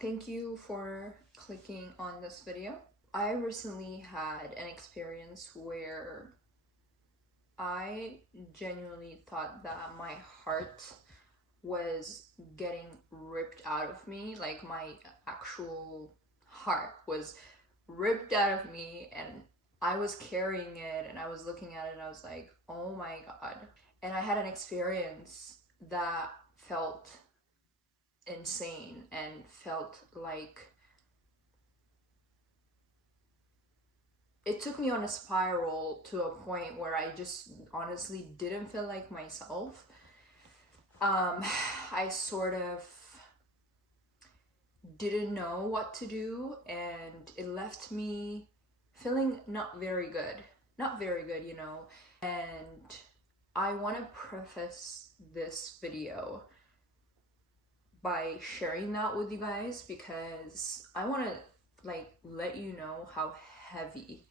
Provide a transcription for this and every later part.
Thank you for clicking on this video. I recently had an experience where I genuinely thought that my heart was getting ripped out of me, like my actual heart was ripped out of me, and I was carrying it and I was looking at it and I was like, oh my God. And I had an experience that felt insane and felt like it took me on a spiral to a point where I just honestly didn't feel like myself. I sort of didn't know what to do, and it left me feeling not very good. Not very good, you know. And I want to preface this video by sharing that with you guys because I want to let you know how heavy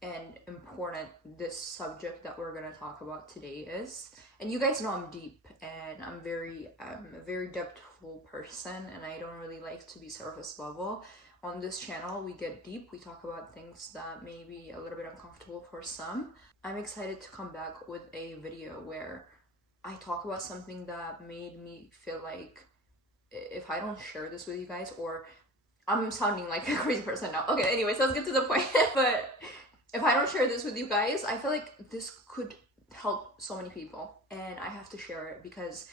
and important this subject that we're going to talk about today is. And you guys know I'm deep and I'm a very depthful person, and I don't really like to be surface level. On this channel we get deep, we talk about things that may be a little bit uncomfortable for some. I'm excited to come back with a video where I talk about something that made me feel like if I don't share this with you guys, or I'm sounding like a crazy person now. Okay, anyways, let's get to the point. But if I don't share this with you guys, I feel like this could help so many people, and I have to share it because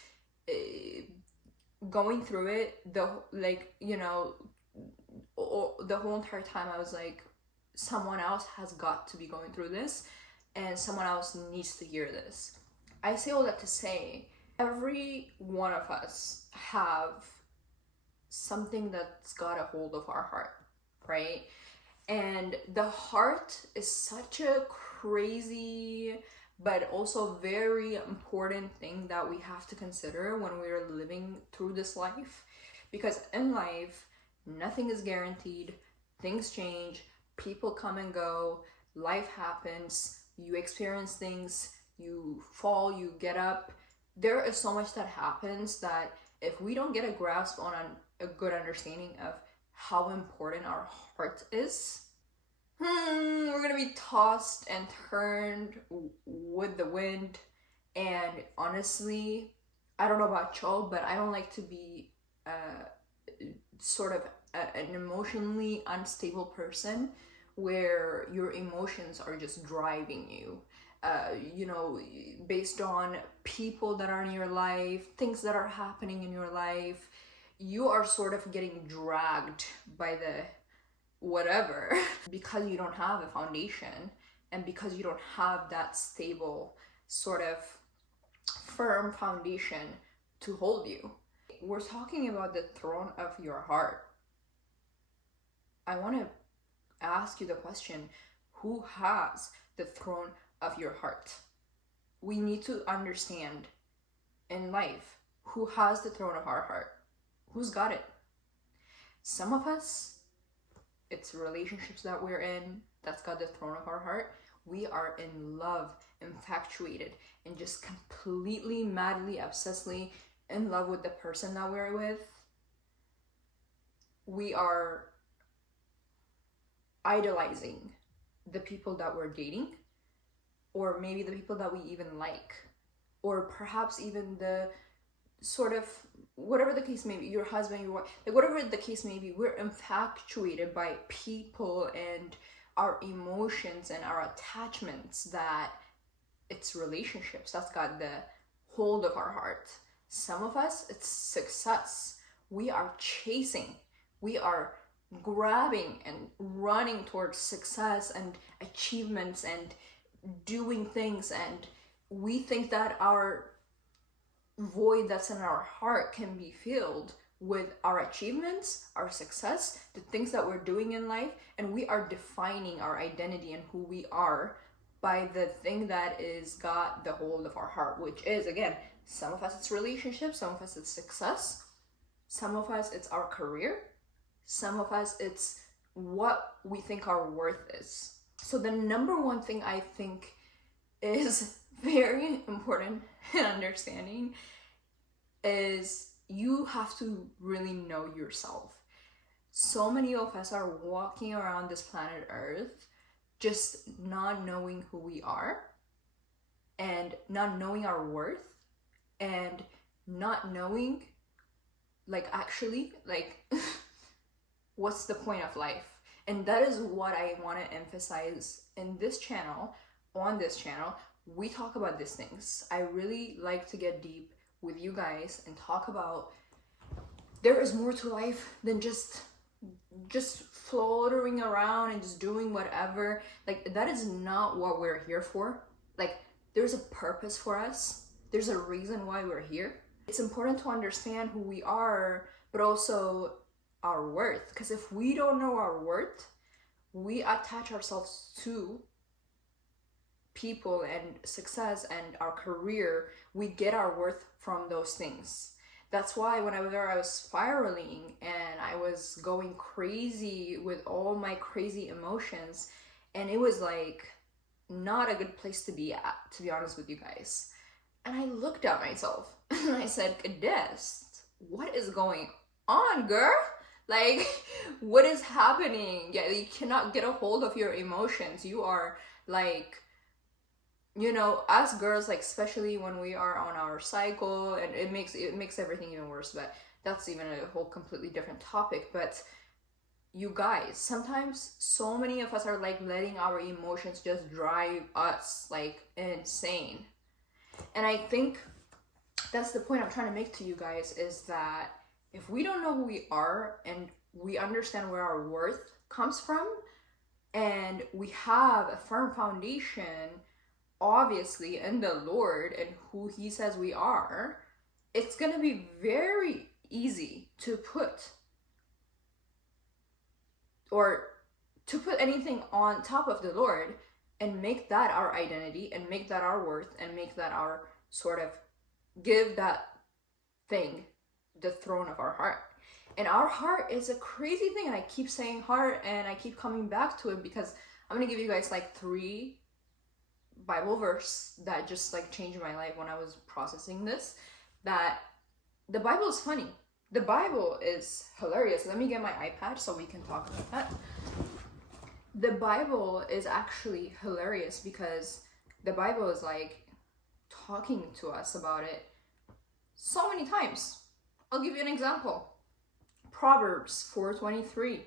going through it, the whole entire time I was like, someone else has got to be going through this and someone else needs to hear this. I say all that to say, every one of us have something that's got a hold of our heart, right? And the heart is such a crazy but also very important thing that we have to consider when we're living through this life. Because in life, nothing is guaranteed, things change, people come and go, life happens, you experience things, you fall, you get up. There is so much that happens that if we don't get a grasp on a good understanding of how important our heart is, we're gonna be tossed and turned with the wind. And honestly, I don't know about y'all, but I don't like to be an emotionally unstable person where your emotions are just driving you. Based on people that are in your life, things that are happening in your life, you are sort of getting dragged by the whatever because you don't have a foundation and because you don't have that stable, sort of firm foundation to hold you. We're talking about the throne of your heart. I want to ask you the question, who has the throne of your heart? We need to understand in life who has the throne of our heart. Who's got it? Some of us, it's relationships that we're in that's got the throne of our heart. We are in love, infatuated, and just completely, madly, obsessively in love with the person that we're with. We are idolizing the people that we're dating, or maybe the people that we even like, or perhaps even the sort of, whatever the case may be, your husband, your wife, like whatever the case may be, we're infatuated by people and our emotions and our attachments, that it's relationships that's got the hold of our heart. Some of us, it's success. We are chasing, we are grabbing and running towards success and achievements and doing things, and we think that our void that's in our heart can be filled with our achievements, our success, the things that we're doing in life, and we are defining our identity and who we are by the thing that is got the hold of our heart, which is, again, some of us it's relationships, some of us it's success, some of us it's our career, some of us it's what we think our worth is. So the number one thing I think is very important in understanding is you have to really know yourself. So many of us are walking around this planet Earth just not knowing who we are and not knowing our worth and not knowing, like, actually, like, what's the point of life. And that is what I want to emphasize in this channel. On this channel, we talk about these things. I really like to get deep with you guys and talk about there is more to life than just floating around and just doing whatever. Like, that is not what we're here for. Like, there's a purpose for us. There's a reason why we're here. It's important to understand who we are, but also our worth. Because if we don't know our worth, we attach ourselves to people and success and our career. We get our worth from those things. That's why when I was there, I was spiraling and I was going crazy with all my crazy emotions, and it was like not a good place to be at, to be honest with you guys. And I looked at myself and I said, Kadest, what is going on, girl? Like, what is happening? Yeah, you cannot get a hold of your emotions. You are like, you know, us girls, like, especially when we are on our cycle, and it makes everything even worse, but that's even a whole completely different topic. But you guys, sometimes so many of us are like letting our emotions just drive us like insane. And I think that's the point I'm trying to make to you guys, is that if we don't know who we are and we understand where our worth comes from, and we have a firm foundation, obviously, in the Lord and who He says we are, it's gonna be very easy to put anything on top of the Lord and make that our identity and make that our worth and make that our sort of, give that thing the throne of our heart. And our heart is a crazy thing, and I keep saying heart and I keep coming back to it because I'm gonna give you guys like 3 Bible verse that just like changed my life when I was processing this. That the Bible is funny. The Bible is hilarious. Let me get my iPad so we can talk about that. The Bible is actually hilarious because the Bible is like talking to us about it so many times. I'll give you an example. Proverbs 4:23.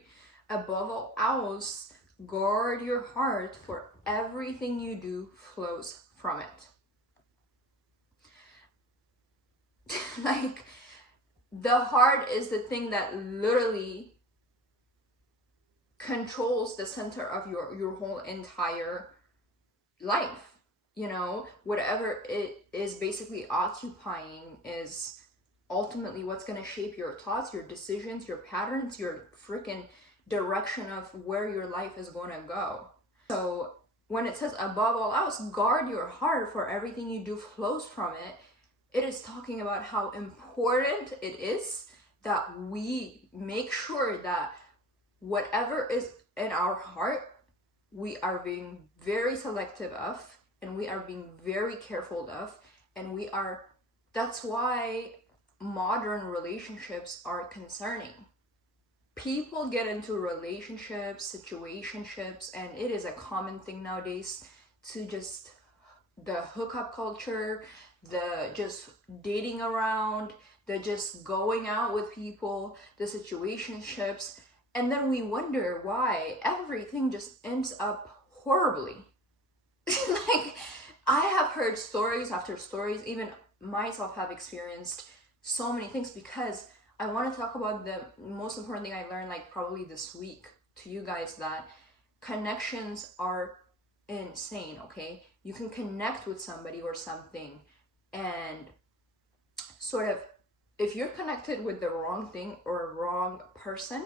Above all else, guard your heart, for everything you do flows from it. Like, the heart is the thing that literally controls the center of your whole entire life. You know, whatever it is basically occupying is ultimately what's going to shape your thoughts, your decisions, your patterns, your freaking direction of where your life is going to go. So when it says above all else, guard your heart, for everything you do flows from it, it is talking about how important it is that we make sure that whatever is in our heart, we are being very selective of, and we are being very careful of, and that's why modern relationships are concerning. People get into relationships, situationships, and it is a common thing nowadays to just the hookup culture, the just dating around, the just going out with people, the situationships, and then we wonder why everything just ends up horribly. Like, I have heard stories after stories, even myself have experienced so many things, because I want to talk about the most important thing I learned like probably this week to you guys, that connections are insane, okay? You can connect with somebody or something, and sort of, if you're connected with the wrong thing or wrong person,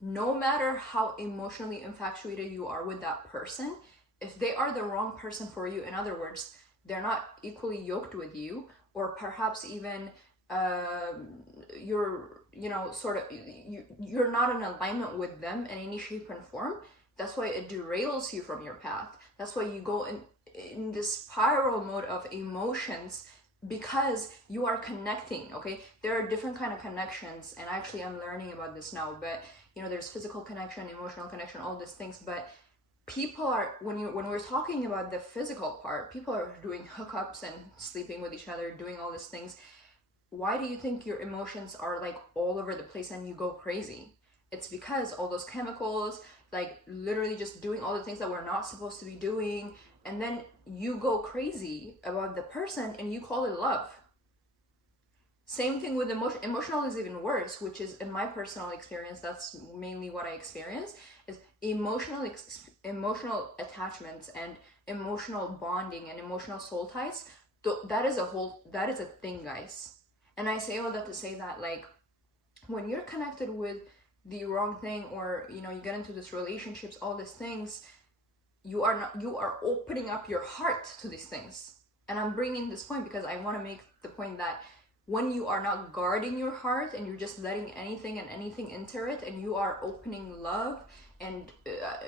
no matter how emotionally infatuated you are with that person, if they are the wrong person for you, in other words, they're not equally yoked with you, or perhaps even you're not in alignment with them in any shape and form, that's why it derails you from your path. That's why you go in this spiral mode of emotions because you are connecting. Okay, there are different kind of connections, and actually I'm learning about this now, but there's physical connection, emotional connection, all these things. But people are, when we're talking about the physical part, people are doing hookups and sleeping with each other, doing all these things. Why do you think your emotions are like all over the place and you go crazy? It's because all those chemicals, like literally just doing all the things that we're not supposed to be doing, and then you go crazy about the person and you call it love. Same thing with emotion. Emotional is even worse, which is, in my personal experience, that's mainly what I experience, is emotional attachments and emotional bonding and emotional soul ties. That is a thing, guys. And I say all that to say that, like, when you're connected with the wrong thing, or you get into these relationships, all these things, you are opening up your heart to these things. And I'm bringing this point because I want to make the point that when you are not guarding your heart and you're just letting anything and anything enter it, and you are opening love and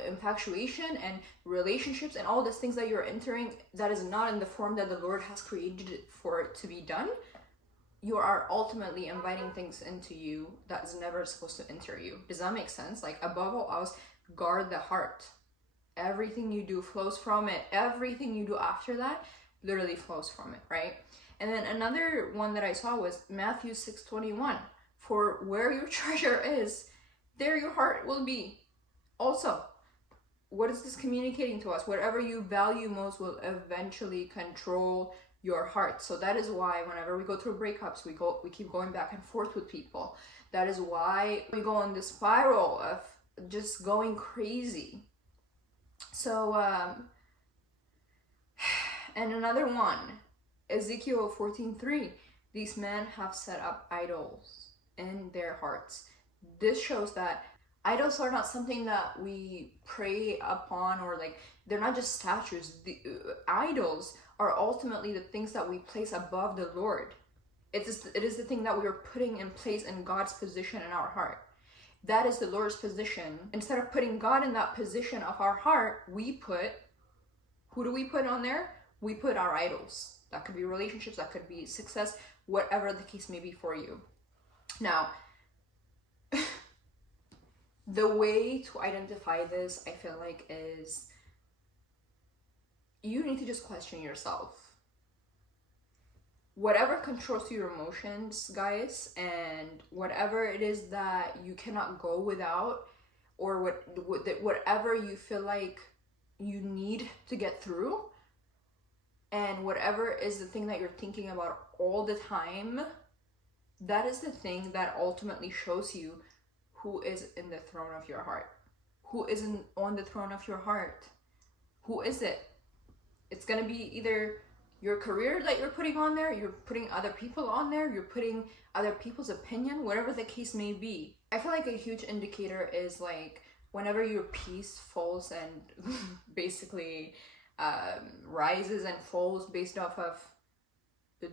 infatuation and relationships and all these things that you're entering, that is not in the form that the Lord has created it for it to be done, you are ultimately inviting things into you that's never supposed to enter you. Does that make sense? Like, above all else, guard the heart. Everything you do flows from it. Everything you do after that literally flows from it, right? And then another one that I saw was Matthew 6:21. For where your treasure is, there your heart will be. Also, what is this communicating to us? Whatever you value most will eventually control your heart. So that is why whenever we go through breakups, we keep going back and forth with people. That is why we go on this spiral of just going crazy. So and another one, Ezekiel 14:3, these men have set up idols in their hearts. This shows that idols are not something that we pray upon, or like, they're not just statues. The idols are ultimately the things that we place above the Lord. It is the thing that we are putting in place in God's position in our heart. That is the Lord's position. Instead of putting God in that position of our heart, who do we put on there? We put our idols. That could be relationships, that could be success, whatever the case may be for you. Now, the way to identify this, I feel like, is you need to just question yourself. Whatever controls your emotions, guys, and whatever it is that you cannot go without, or whatever you feel like you need to get through, and whatever is the thing that you're thinking about all the time, that is the thing that ultimately shows you who is in the throne of your heart. Who isn't on the throne of your heart? Who is it? It's gonna be either your career that you're putting on there, you're putting other people on there, you're putting other people's opinion, whatever the case may be. I feel like a huge indicator is like whenever your peace falls and basically rises and falls based off of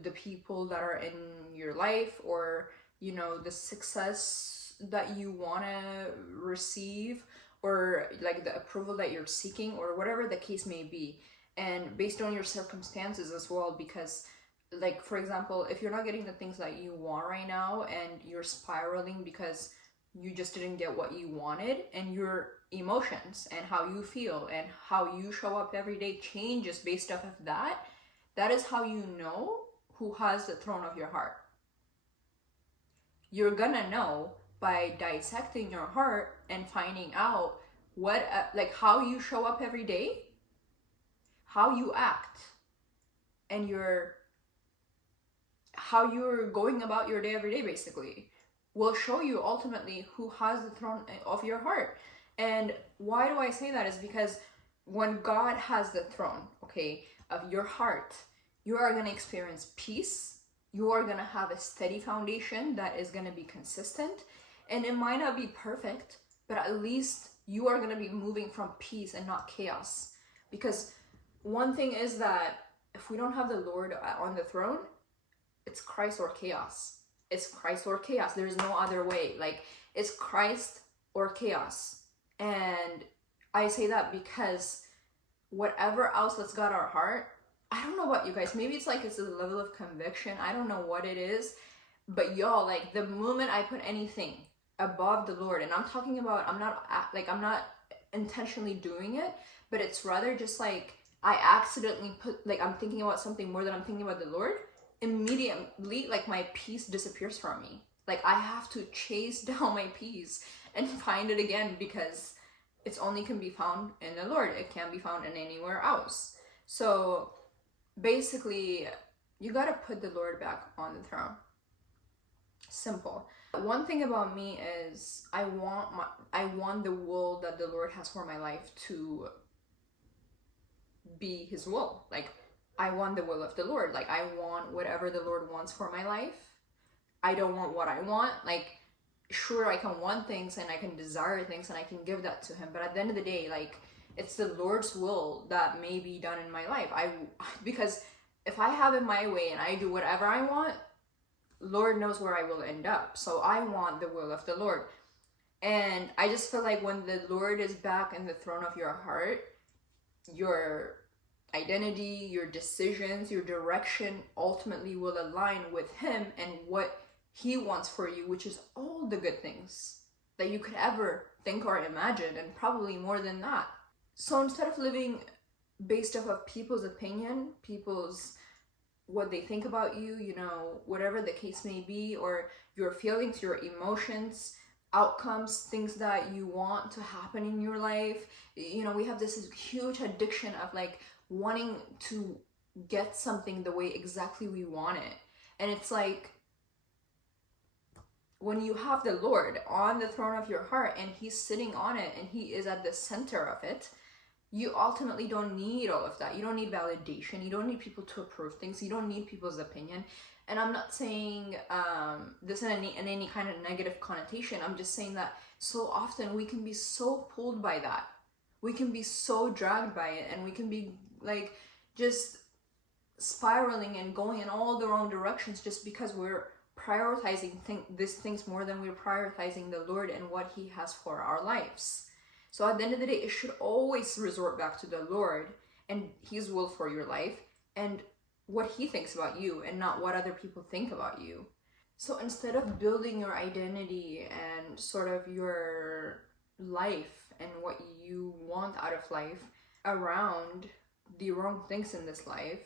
the people that are in your life, or the success that you want to receive, or like the approval that you're seeking, or whatever the case may be, and based on your circumstances as well. Because, like, for example, if you're not getting the things that you want right now and you're spiraling because you just didn't get what you wanted, and your emotions and how you feel and how you show up every day changes based off of that, that is how you know who has the throne of your heart. You're gonna know by dissecting your heart and finding out what like how you show up every day, how you act, and how you're going about your day every day, basically, will show you ultimately who has the throne of your heart. And why do I say that? Is because when God has the throne, okay, of your heart, you are going to experience peace. You are going to have a steady foundation that is going to be consistent. And it might not be perfect, but at least you are going to be moving from peace and not chaos. Because one thing is that if we don't have the Lord on the throne, it's Christ or chaos. It's Christ or chaos. There's no other way. Like, it's Christ or chaos. And I say that because whatever else that's got our heart, I don't know about you guys, maybe it's like it's a level of conviction, I don't know what it is, but y'all, like the moment I put anything above the Lord, and I'm talking about, I'm not intentionally doing it, but it's rather just like I accidentally put, like I'm thinking about something more than I'm thinking about the Lord, immediately like my peace disappears from me. Like I have to chase down my peace and find it again, because it's only can be found in the Lord. It can't be found in anywhere else. So basically, you gotta put the Lord back on the throne. Simple. One thing about me is I want the will that the Lord has for my life to be his will. Like I want the will of the Lord. Like I want whatever the Lord wants for my life. I don't want what I want. Like sure, I can want things and I can desire things and I can give that to him, but at the end of the day, like it's the Lord's will that may be done in my life. Because if I have it my way and I do whatever I want, Lord knows where I will end up. So I want the will of the Lord. And I just feel like when the Lord is back in the throne of your heart, your identity, your decisions, your direction ultimately will align with him and what he wants for you, which is all the good things that you could ever think or imagine, and probably more than that. So instead of living based off of people's opinion, what they think about you, you know, whatever the case may be, or your feelings, your emotions, outcomes, things that you want to happen in your life. You know, we have this huge addiction of like wanting to get something the way exactly we want it. And it's like when you have the Lord on the throne of your heart and he's sitting on it and he is at the center of it, you ultimately don't need all of that. You don't need validation. You don't need people to approve things. You don't need people's opinion. And I'm not saying this in any kind of negative connotation. I'm just saying that so often we can be so pulled by that. We can be so dragged by it, and we can be like just spiraling and going in all the wrong directions just because we're prioritizing these things more than we're prioritizing the Lord and what he has for our lives. So at the end of the day, it should always resort back to the Lord and his will for your life and what he thinks about you, and not what other people think about you. So instead of building your identity and sort of your life and what you want out of life around the wrong things in this life,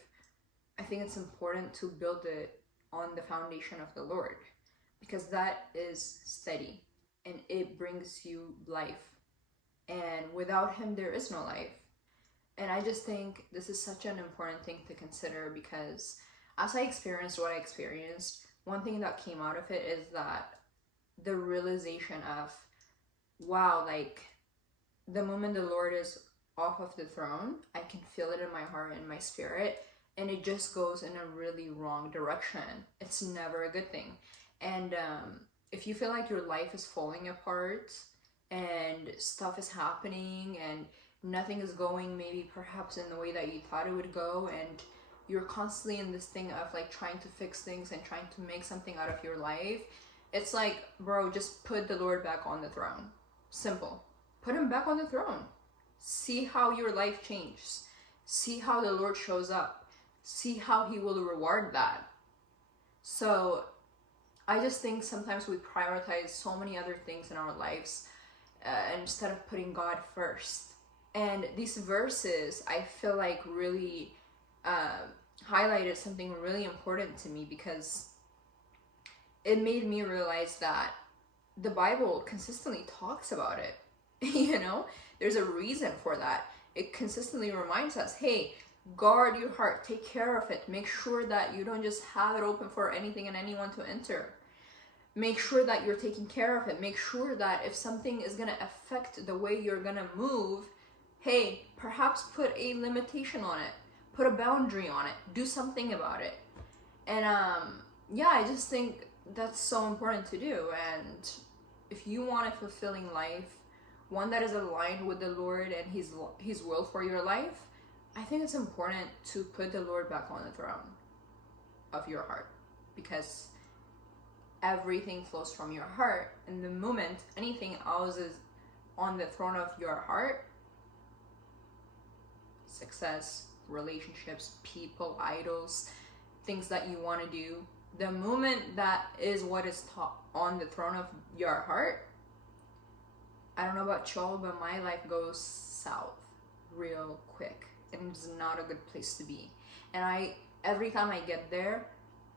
I think it's important to build it on the foundation of the Lord, because that is steady and it brings you life. And without him, there is no life. And I just think this is such an important thing to consider, because as I experienced what I experienced, one thing that came out of it is that the realization of, wow, like the moment the Lord is off of the throne, I can feel it in my heart and my spirit, and it just goes in a really wrong direction. It's never a good thing. And if you feel like your life is falling apart and stuff is happening and nothing is going maybe perhaps in the way that you thought it would go, and you're constantly in this thing of like trying to fix things and trying to make something out of your life, it's like, bro, just put the Lord back on the throne. Simple. Put him back on the throne. See how your life changes. See how the Lord shows up. See how he will reward that. So I just think sometimes we prioritize so many other things in our lives instead of putting God first. And these verses, I feel like really highlighted something really important to me, because it made me realize that the Bible consistently talks about it. You know, there's a reason for that. It consistently reminds us, hey, guard your heart, take care of it, make sure that you don't just have it open for anything and anyone to enter. Make sure that you're taking care of it. Make sure that if something is going to affect the way you're going to move, hey, perhaps put a limitation on it, put a boundary on it, do something about it. And yeah, I just think that's so important to do. And if you want a fulfilling life, one that is aligned with the Lord and his will for your life, I think it's important to put the Lord back on the throne of your heart, because everything flows from your heart. And the moment anything else is on the throne of your heart, success, relationships, people, idols, things that you want to do, the moment that is what is on the throne of your heart, I don't know about y'all, but my life goes south real quick, and it's not a good place to be. And every time I get there,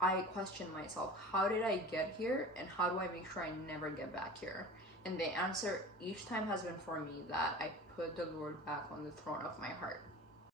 I question myself, how did I get here, and how do I make sure I never get back here? And the answer each time has been for me that I put the Lord back on the throne of my heart.